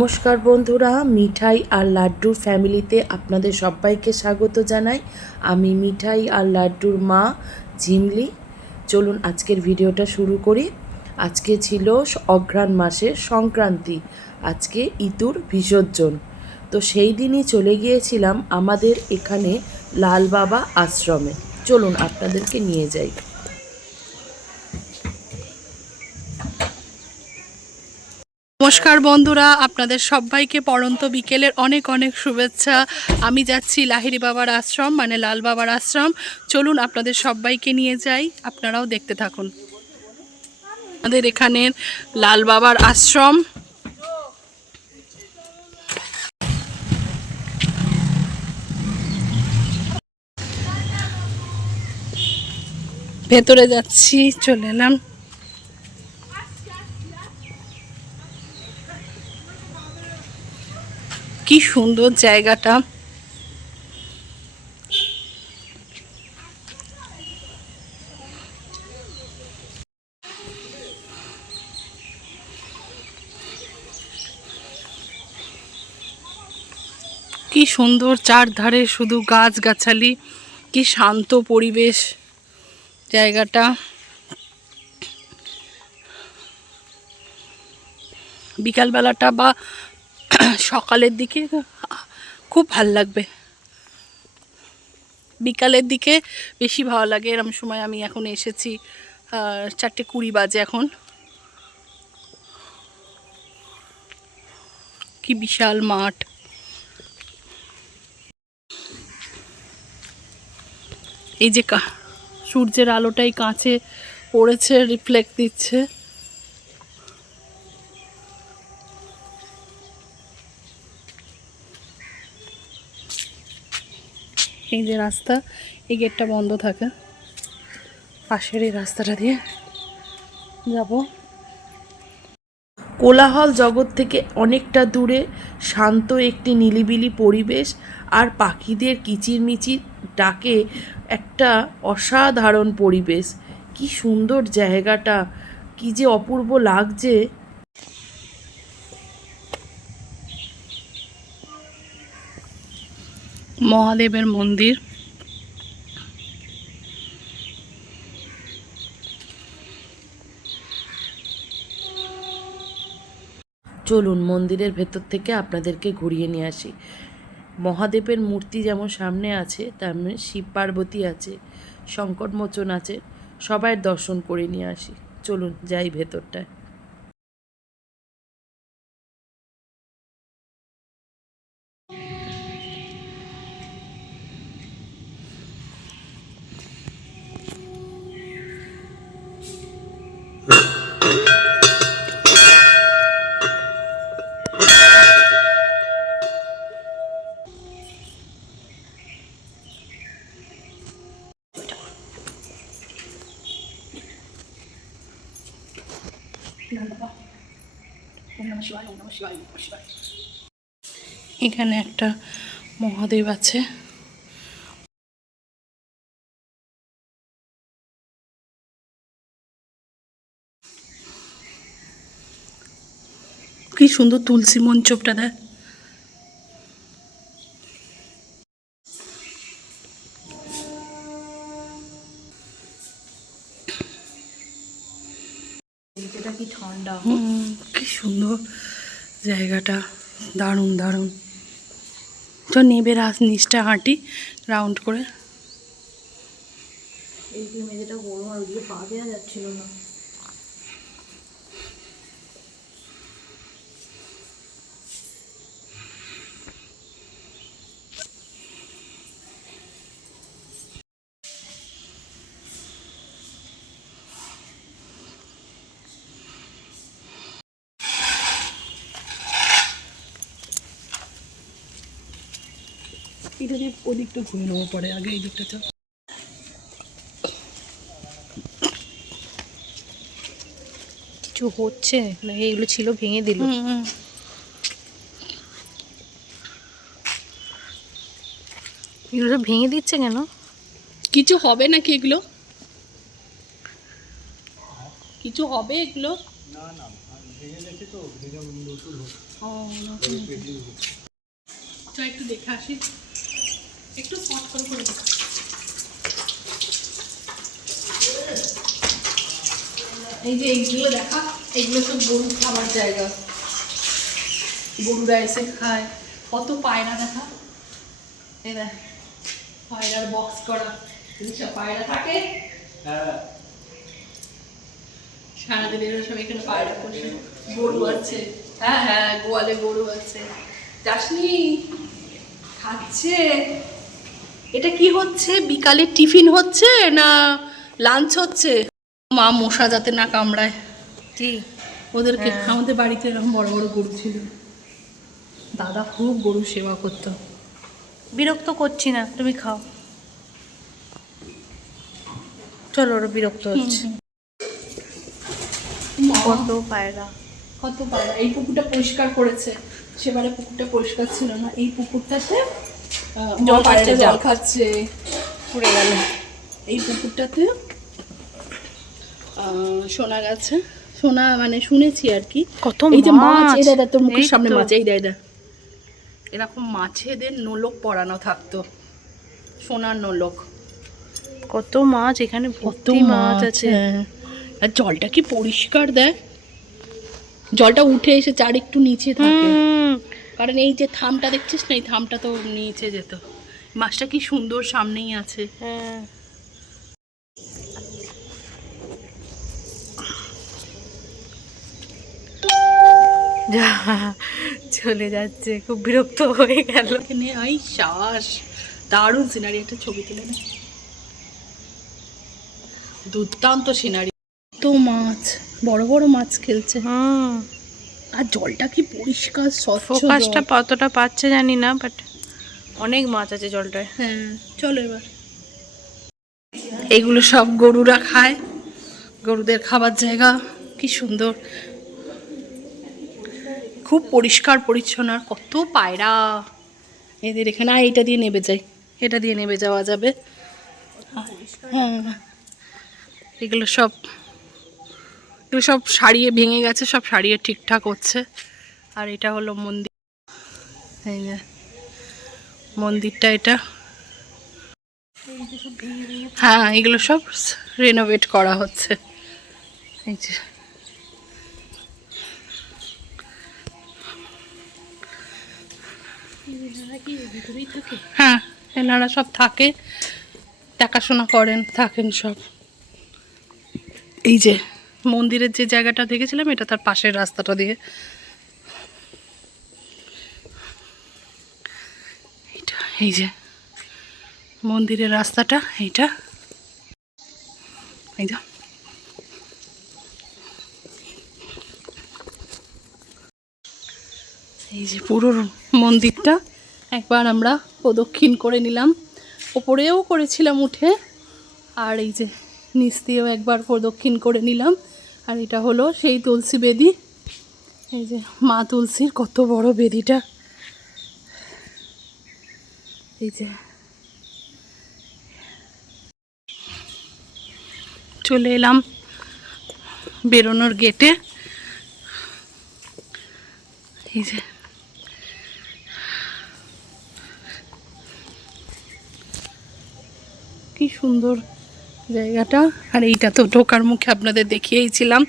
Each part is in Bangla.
নমস্কার বন্ধুরা, মিঠাই আর লাড্ডুর ফ্যামিলিতে আপনাদের সবাইকে স্বাগত জানাই। আমি মিঠাই আর লাড্ডুর মা ঝিমলি চলুন আজকের ভিডিওটা শুরু করি। আজকে ছিল অঘ্রাণ মাসের সংক্রান্তি। আজকে ইতুর বিসর্জন। তো সেই দিনই চলে গিয়েছিলাম আমাদের এখানে লাল বাবা আশ্রমে। চলুন আপনাদেরকে নিয়ে যাই। নমস্কার বন্ধুরা, আপনাদের সবাইকে পরন্ত বিকেলের অনেক অনেক শুভেচ্ছা। আমি যাচ্ছি লাহিরি বাবার আশ্রম মানে লাল বাবার আশ্রম। চলুন আপনাদের সবাইকে নিয়ে যাই, আপনারাও দেখতে থাকুন। আমাদের এখানের লাল বাবার আশ্রম। ভেতরে যাচ্ছি, চলে এলাম। কি সুন্দর জায়গাটা। কি সুন্দর চারধারে শুধু গাছগাছালি কি শান্ত পরিবেশ জায়গাটা। বিকালবেলাটা বা সকালের দিকে খুব ভালো লাগবে। বিকালের দিকে বেশি ভালো লাগে। এরম সময় আমি এখন এসেছি চারটে কুড়ি বাজে এখন। কি বিশাল মাঠ। এই যে সূর্যের আলোটাই কাঁচে পড়েছে রিফ্লেক্ট দিচ্ছে। এই যে রাস্তা, এই গেটটা বন্ধ থাকে। পাশের এই রাস্তাটা দিয়ে যাব। কোলাহল জগৎ থেকে অনেকটা দূরে শান্ত একটি নিলিবিলি পরিবেশ আর পাখিদের কিচিরমিচির ডাকে একটা অসাধারণ পরিবেশ। কি সুন্দর জায়গাটা, কি যে অপূর্ব লাগছে। মহাদেবের মন্দির। চলুন মন্দিরের ভেতর থেকে আপনাদেরকে ঘুরিয়ে নিয়ে আসি। মহাদেবের মূর্তি যেমন সামনে আছে, তেমনি শিব পার্বতী আছে সংকটমোচন আছে, সবাই দর্শন করে নিয়ে আসি। চলুন যাই ভেতরটায়। এখানে একটা মহাদেব আছে। কি সুন্দর তুলসী মঞ্চপটা দেয় ঠান্ডা। কি সুন্দর জায়গাটা দারুণ দারুণ। তো নেবে রাস নিচটা হাঁটি রাউন্ড করে। এই মেঝেটা গরম আর ওদিকে পা দেওয়া যাচ্ছিল না। এটা দিয়ে ওদিকটা ঘুরে নেব পরে আগে এই দিকটা চল। কিছু হচ্ছে? না এইগুলো ছিল ভেঙে দিল। এগুলো ভেঙে দিচ্ছে কেন? কিছু হবে নাকি এগুলো? কিছু হবে এগুলো? একটু দেখে আসি। একটু স্পট করে করে দেখো। এই যে এইগুলো দেখা এইগুলো সব গরু খাবার জায়গা। গরুরা এসে খায়। কত পায়রা দেখা। এই দেখ পায়রার বক্স করা। যেসব পায়রা থাকে সারাদিন এরা সব এখানে পায়রা বসে গরু আছে। হ্যাঁ হ্যাঁ গোয়ালে গরু আছে। যাসনি? খাচ্ছে। এটা কি হচ্ছে? বিকালে টিফিন হচ্ছে না লাঞ্চ হচ্ছে? মা মশা যাতে না কামড়ায়। কি ওদেরকে আমাদের বাড়িতে এরকম বড় বড় গরু ছিল। দাদা খুব গরু সেবা করতো। বিরক্ত করছি না তুমি খাও। চলো ওরা বিরক্ত হচ্ছে। কত পায়রা। কত পায়রা। এই পুকুরটা পরিষ্কার করেছে। সেবারে পুকুরটা পরিষ্কার ছিল না। এই পুকুরটাতে জল খাচ্ছে, জল জল। খাচ্ছে। পুড়ে গেল। এই পুকুরটাতে আহ, শোনা গেছে শোনা মানে শুনেছি আর কি। কত এই যে মাছ। এই দাদা তোর মুখের সামনে মাছ এই দাদা এরকম মাছেদের নোলক পরানো থাকতো। সোনার নোলক। কত মাছ এখানে ভর্তি মাছ আছে। হ্যাঁ। আর জলটা কি পরিষ্কার দেয় জলটা উঠে এসে চার একটু নিচে থাকে। কারণ এই যে থামটা দেখছিস না এই থামটা তো নিচে যেত। মাছটা কি সুন্দর সামনেই আছে। হ্যাঁ। যা চলে যাচ্ছে খুব বিরক্ত হয়ে গেল। এখানে আই শ্বাস দারুণ সিনারি একটা ছবি তুলে না। দুর্দান্ত সিনারি তো মাছ বড় বড় মাছ খেলছে। হুম আর জলটা কি পরিষ্কার স্বচ্ছ ফোকাসটা। কতটা পাচ্ছে জানি না বাট অনেক মাছ আছে জলটায়। হ্যাঁ চলো এবার। এগুলো সব গরুরা খায়। গরুদের খাবার জায়গা কি সুন্দর। খুব পরিষ্কার পরিচ্ছন্ন আর কত পায়রা। এদের এখানে আর এইটা দিয়ে নেবে যাই। এটা দিয়ে নেবে যাওয়া যাবে। হ্যাঁ। এগুলো সব এগুলো সব সারিয়ে ভেঙে গেছে, সব সারিয়ে ঠিকঠাক হচ্ছে। আর এটা হলো মন্দির। এই যে, মন্দিরটা এটা। হ্যাঁ এগুলো সব রেনোভেট করা হচ্ছে। এই যে। হ্যাঁ এনারা সব থাকে, দেখাশোনা করেন, থাকেন সব। এই যে। মন্দিরের যে জায়গাটা দেখেছিলাম, এটা তার পাশের রাস্তাটা দিয়ে। এটা এই যে মন্দিরের রাস্তাটা, এইটা। এই যা। এই যে পুরো মন্দিরটা একবার আমরা প্রদক্ষিণ করে নিলাম। ওপরেও করেছিলাম উঠে, আর এই যে নিচ দিয়েও একবার প্রদক্ষিণ করে নিলাম। আর এটা হলো সেই তুলসী বেদি। এই যে মা তুলসীর কত বড় বেদিটা। এই যে। চলে এলাম বেরোনোর গেটে। এই যে। কি সুন্দর জায়গাটা। আর এইটা তো ঢোকার মুখে আপনাদের দেখিয়েইছিলাম।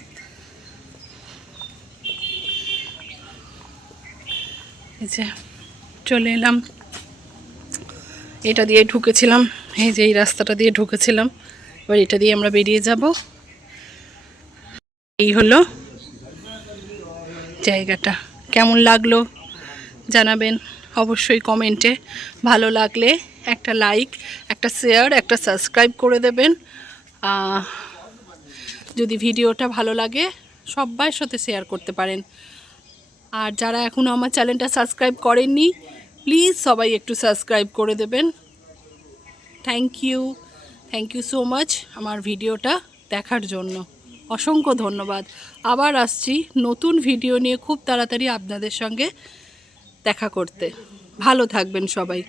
চলে এলাম। এটা দিয়ে ঢুকেছিলাম। এই যে এই রাস্তাটা দিয়ে ঢুকেছিলাম। এবার এটা দিয়ে আমরা বেরিয়ে যাব। এই হলো জায়গাটা। কেমন লাগল জানাবেন অবশ্যই কমেন্টে। ভালো লাগলে একটা লাইক একটা শেয়ার একটা সাবস্ক্রাইব করে দেবেন। যদি ভিডিওটা ভালো লাগে সবার সাথে শেয়ার করতে পারেন। আর যারা এখনও আমার চ্যানেলটা সাবস্ক্রাইব করেননি প্লিজ সবাই একটু সাবস্ক্রাইব করে দেবেন। Thank you thank you so much আমার ভিডিওটা দেখার জন্য। অসংখ্য ধন্যবাদ। আবার আসছি নতুন ভিডিও নিয়ে খুব তাড়াতাড়ি আপনাদের সঙ্গে দেখা করতে। ভালো থাকবেন সবাই।